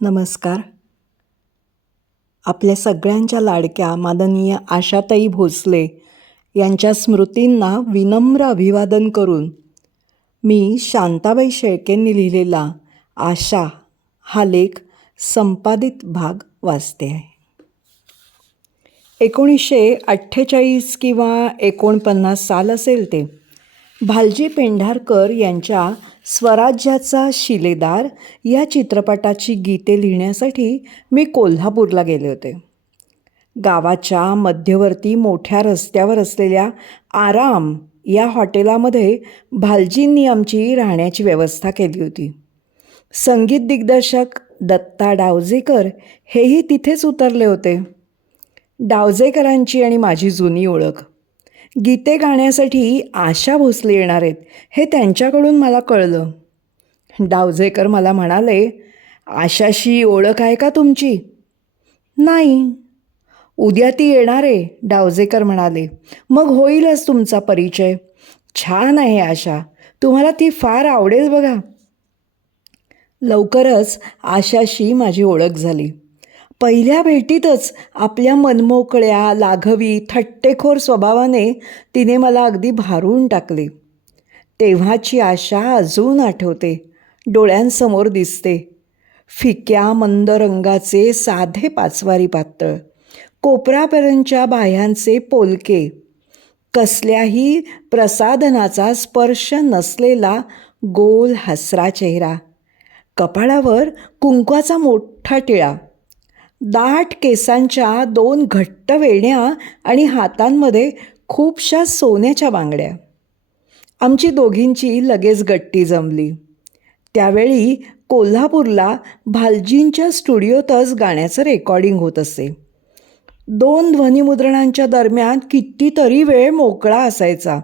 नमस्कार. आपल्या सगळ्यांच्या लाडक्या माननीय आशाताई भोसले यांच्या स्मृतींना विनम्र अभिवादन करून मी शांताबाई शेळकेंनी लिहिलेला आशा हा लेख संपादित भाग वाचते आहे. 1948 किंवा 49 साल असेल ते. भालजी पेंढारकर यांच्या स्वराज्याचा शिलेदार या चित्रपटाची गीते लिहिण्यासाठी मी कोल्हापूरला गेले होते. गावाच्या मध्यवर्ती मोठ्या रस्त्यावर असलेल्या आराम या हॉटेलामध्ये भालजींनी आमची राहण्याची व्यवस्था केली होती. संगीत दिग्दर्शक दत्ता डावजेकर हेही तिथेच उतरले होते. डावजेकरांची आणि माझी जुनी ओळख. गीते गाण्यासाठी आशा भोसले येणार आहेत हे त्यांच्याकडून मला कळलं. डावजेकर मला म्हणाले, आशाशी ओळख आहे का तुमची? नाही. उद्या ती येणार आहे, डावजेकर म्हणाले. मग होईलच तुमचा परिचय. छान आहे आशा, तुम्हाला ती फार आवडेल बघा. लवकरच आशाशी माझी ओळख झाली. पहिल्या भेटीतच आपल्या मनमोकळ्या, लाघवी, थट्टेखोर स्वभावाने तिने मला अगदी भारून टाकले. तेव्हाची आशा अजून आठवते, डोळ्यांसमोर दिसते. फिक्या मंद रंगाचे साधे पाचवारी पातळ, कोपरापर्यंतच्या बाह्यांचे पोलके, कसल्याही प्रसाधनाचा स्पर्श नसलेला गोल हसरा चेहरा, कपाळावर कुंकवाचा मोठा टिळा, दाट केसांच्या 2 घट्ट वेण्या आणि हातांमध्ये खूपशा सोन्याच्या बांगड्या. आमची दोघींची लगेच गट्टी जमली. त्यावेळी कोल्हापूरला भालजींच्या स्टुडिओतच गाण्याचं रेकॉर्डिंग होत असे. 2 ध्वनिमुद्रणांच्या दरम्यान कितीतरी वेळ मोकळा असायचा.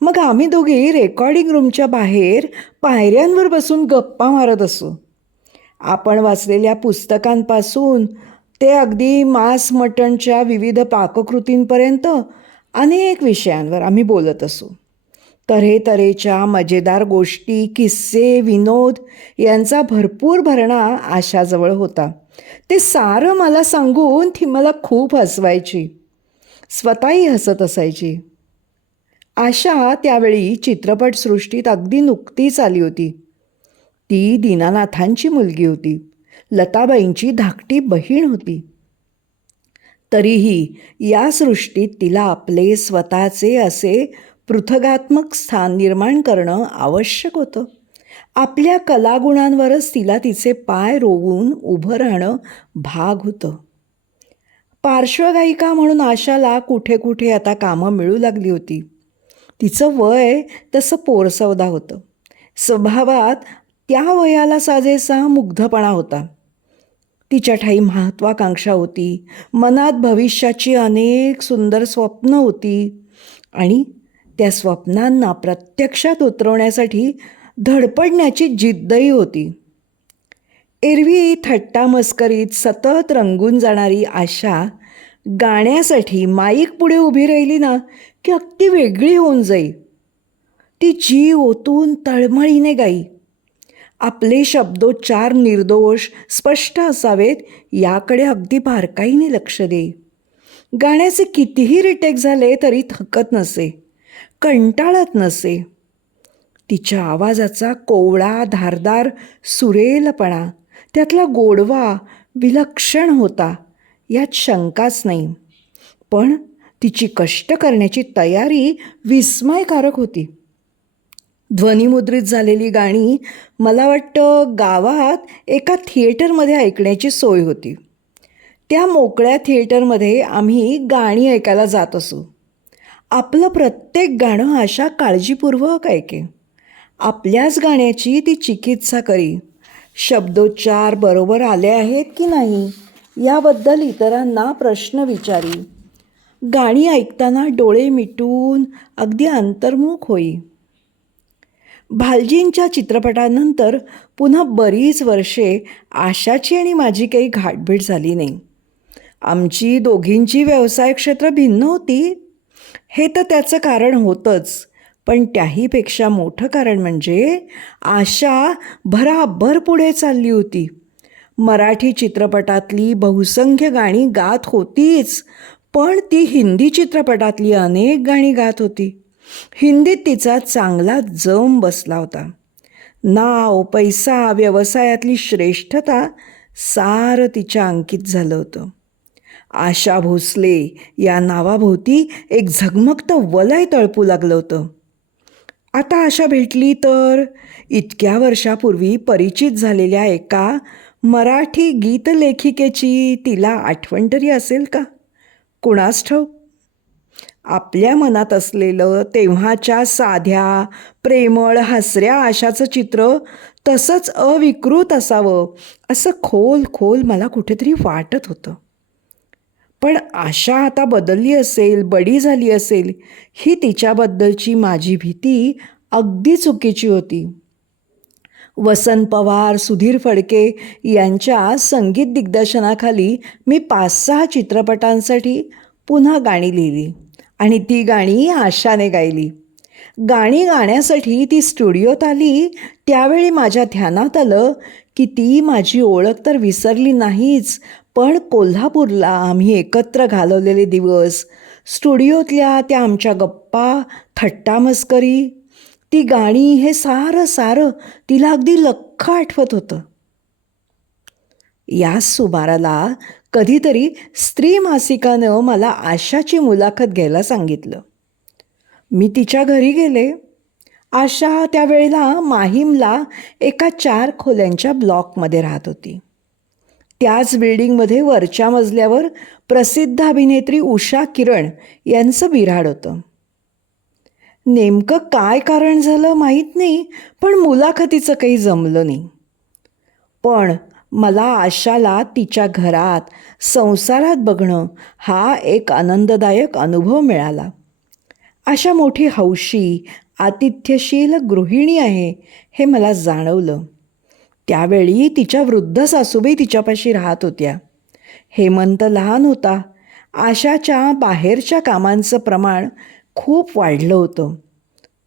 मग आम्ही दोघी रेकॉर्डिंग रूमच्या बाहेर पायऱ्यांवर बसून गप्पा मारत असू. आपण वाचलेल्या पुस्तकांपासून ते अगदी मांस मटणच्या विविध पाककृतींपर्यंत अनेक विषयांवर आम्ही बोलत असू. तऱ्हेतऱ्हेच्या मजेदार गोष्टी, किस्से, विनोद यांचा भरपूर भरणा आशाजवळ होता. ते सारं मला सांगून ती मला खूप हसवायची, स्वतःही हसत असायची. आशा त्यावेळी चित्रपटसृष्टीत अगदी नुकतीच आली होती. ती दीनानाथांची मुलगी होती, लताबाईंची धाकटी बहीण होती. तरीही या सृष्टीत तिला आपले स्वतःचे असे पृथगात्मक स्थान निर्माण करणं आवश्यक होतं. आपल्या कलागुणांवरच तिला तिचे पाय रोवून उभं राहणं भाग होतं. पार्श्वगायिका म्हणून आशाला कुठे कुठे आता कामं मिळू लागली होती. तिचं वय तसं पोरसवदा होतं. स्वभावात त्या वयाला साजेसा मुग्धपणा होता. तिच्या ठाई महत्त्वाकांक्षा होती, मनात भविष्याची अनेक सुंदर स्वप्नं होती आणि त्या स्वप्नांना प्रत्यक्षात उतरवण्यासाठी धडपडण्याची जिद्दही होती. एरवी थट्टा मस्करीत सतत रंगून जाणारी आशा गाण्यासाठी माईक पुढे उभी राहिली ना की अगदी वेगळी होऊन जाई. ती जीव ओतून तळमळीने गाई. आपले शब्दोच्चार निर्दोष, स्पष्ट असावेत याकडे अगदी बारकाईने लक्ष देई. गाण्याचे कितीही रिटेक झाले तरी थकत नसे, कंटाळत नसे. तिच्या आवाजाचा कोवळा, धारदार सुरेलपणा, त्यातला गोडवा विलक्षण होता, यात शंकाच नाही. पण तिची कष्ट करण्याची तयारी विस्मयकारक होती. ध्वनिमुद्रित झालेली गाणी मला वाटतं गावात एका थिएटरमध्ये ऐकण्याची सोय होती. त्या मोकळ्या थिएटरमध्ये आम्ही गाणी ऐकायला जात असू. आपलं प्रत्येक गाणं आशा काळजीपूर्वक ऐके. आपल्याच गाण्याची ती चिकित्सा करी. शब्दोच्चार बरोबर आले आहेत की नाही याबद्दल इतरांना प्रश्न विचारी. गाणी ऐकताना डोळे मिटून अगदी अंतर्मुख होई. भालजींच्या चित्रपटानंतर पुन्हा बरीच वर्षे आशाची आणि माझी काही गाठभेट झाली नाही. आमची दोघींची व्यवसाय क्षेत्र भिन्न होती, हे तर त्याचं कारण होतंच. पण त्याहीपेक्षा मोठं कारण म्हणजे आशा भराभर पुढे चालली होती. मराठी चित्रपटातली बहुसंख्य गाणी गात होतीच, पण ती हिंदी चित्रपटातली अनेक गाणी गात होती. हिंदीत तिचा चांगला जम बसला होता. नाव, पैसा, व्यवसायातली श्रेष्ठता सारं तिच्या अंकित झालं होतं. आशा भोसले या नावाभोवती एक झगमगतं वलय तळपू लागलं होतं. आता आशा भेटली तर इतक्या वर्षापूर्वी परिचित झालेल्या एका मराठी गीतलेखिकेची तिला आठवण तरी असेल का? कुणास ठाऊक. आपल्या मनात असलेलं तेव्हाच्या साध्या, प्रेमळ, हसऱ्या आशाचं चित्र तसंच अविकृत असावं असं खोल खोल मला कुठेतरी वाटत होतं. पण आशा आता बदलली असेल, बडी झाली असेल, ही तिच्याबद्दलची माझी भीती अगदी चुकीची होती. वसंत पवार, सुधीर फडके यांच्या संगीत दिग्दर्शनाखाली मी 5-6 चित्रपटांसाठी पुन्हा गाणी लिहिली आणि ती गाणी आशाने गायली. गाणी गाण्यासाठी ती स्टुडिओत आली त्यावेळी माझ्या ध्यानात आलं की ती माझी ओळख तर विसरली नाहीच, पण कोल्हापूरला आम्ही एकत्र घालवलेले दिवस, स्टुडिओतल्या त्या आमच्या गप्पा, थट्टामस्करी, ती गाणी, हे सारं सारं तिला अगदी लख्ख आठवत होतं. याच सुमाराला कधीतरी स्त्री मासिकानं मला आशाची मुलाखत घ्यायला सांगितलं. मी तिच्या घरी गेले. आशा त्यावेळेला माहीमला एका 4 खोल्यांच्या ब्लॉकमध्ये राहत होती. त्याच बिल्डिंगमध्ये वरच्या मजल्यावर प्रसिद्ध अभिनेत्री उषा किरण यांचं बिऱ्हाड होतं. नेमकं काय कारण झालं माहीत नाही, पण मुलाखतीचं काही जमलं नाही. पण मला आशाला तिच्या घरात, संसारात बघणं हा एक आनंददायक अनुभव मिळाला. आशा मोठी हौशी, आतिथ्यशील गृहिणी आहे हे मला जाणवलं. त्यावेळी तिच्या वृद्ध सासूबाई तिच्यापाशी राहत होत्या. हेमंत लहान होता. आशाच्या बाहेरच्या कामांचं प्रमाण खूप वाढलं होतं,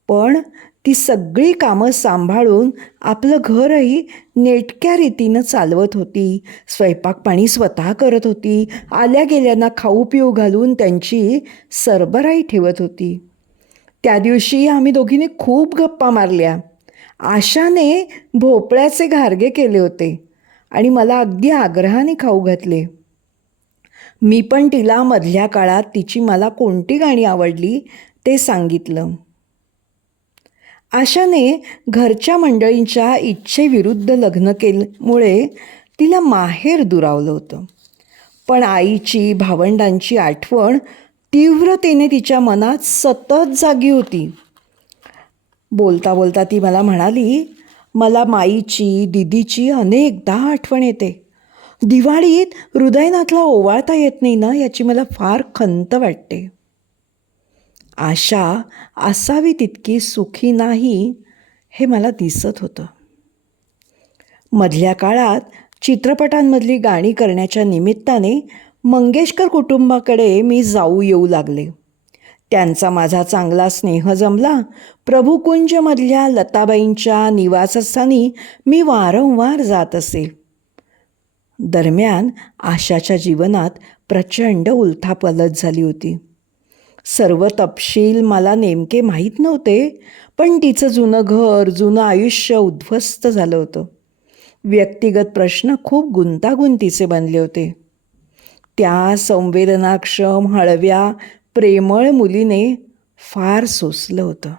पण ती सगळी कामं सांभाळून आपलं घरही नेटक्या रीतीनं चालवत होती. स्वयंपाक पाणी स्वतः करत होती. आल्या गेल्यांना खाऊ पिऊ घालून त्यांची सरबराई ठेवत होती. त्या दिवशी आम्ही दोघींनी खूप गप्पा मारल्या. आशाने भोपळ्याचे घारगे केले होते आणि मला अगदी आग्रहाने खाऊ घातले. मी पण तिला मधल्या काळात तिची मला कोणती गाणी आवडली ते सांगितलं. आशाने घरच्या मंडळींच्या इच्छेविरुद्ध लग्न केल्यामुळे तिला माहेर दुरावलं होतं, पण आईची, भावंडांची आठवण तीव्रतेने तिच्या मनात सतत जागी होती. बोलता बोलता ती मला म्हणाली, मला माईची, दिदीची अनेकदा आठवण येते. दिवाळीत हृदयनाथला ओवाळता येत नाही ना, याची मला फार खंत वाटते. आशा असावी तितकी सुखी नाही हे मला दिसत होतं. मधल्या काळात चित्रपटांमधली गाणी करण्याच्या निमित्ताने मंगेशकर कुटुंबाकडे मी जाऊ येऊ लागले. त्यांचा माझा चांगला स्नेह जमला. प्रभुकुंजमधल्या लताबाईंच्या निवासस्थानी मी वारंवार जात असे. दरम्यान आशाच्या जीवनात प्रचंड उलथापालथ झाली होती. सर्व तपशील मला नेमके माहीत नव्हते, पण तिचं जुनं घर, जुनं आयुष्य उद्ध्वस्त झालं होतं. व्यक्तिगत प्रश्न खूप गुंतागुंतीचे बनले होते. त्या संवेदनाक्षम, हळव्या, प्रेमळ मुलीने फार सोसलं होतं.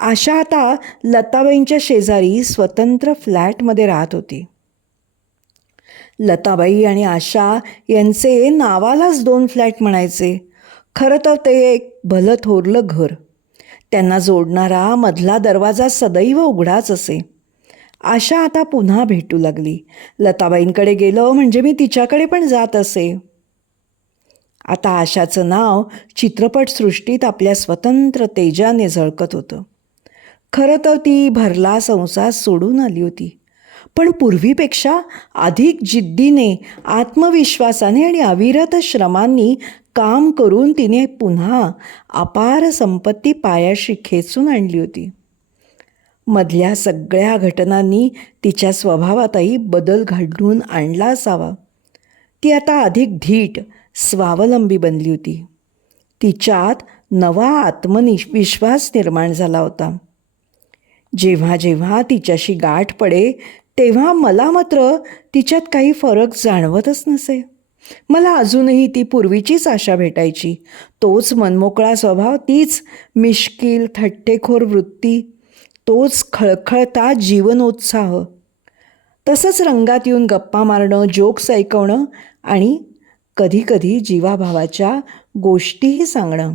आशा आता लताबाईंच्या शेजारी स्वतंत्र फ्लॅटमध्ये राहत होती. लताबाई आणि आशा यांचे नावालाच 2 फ्लॅट म्हणायचे. खरं तर ते एक भलं थोरलं घर. त्यांना जोडणारा मधला दरवाजा सदैव उघडाच असे. आशा आता पुन्हा भेटू लागली. लताबाईंकडे गेलं म्हणजे मी तिच्याकडे पण जात असे. आता आशाचं नाव चित्रपटसृष्टीत आपल्या स्वतंत्र तेजाने झळकत होतं. खरं तर ती भरला संसार सोडून आली होती, पण पूर्वीपेक्षा अधिक जिद्दीने, आत्मविश्वासाने आणि अविरत श्रमांनी काम करून तिने पुन्हा अपार संपत्ती पायाशी खेचून आणली होती. मधल्या सगळ्या घटनांनी तिच्या स्वभावातही बदल घडवून आणला असावा. ती आता अधिक धीट, स्वावलंबी बनली होती. तिच्यात नवा आत्मविश्वास निर्माण झाला होता. जेव्हा जेव्हा तिच्याशी गाठ पडे तेव्हा मला मात्र तिच्यात काही फरक जाणवतच नसे. मला अजूनही ती पूर्वीचीच आशा भेटायची. तोच मनमोकळा स्वभाव, तीच मिश्किल थट्टेखोर वृत्ती, तोच खळखळता जीवनोत्साह. तसंच रंगात येऊन गप्पा मारणं, जोक्स ऐकवणं आणि कधीकधी जीवाभावाच्या गोष्टीही सांगणं.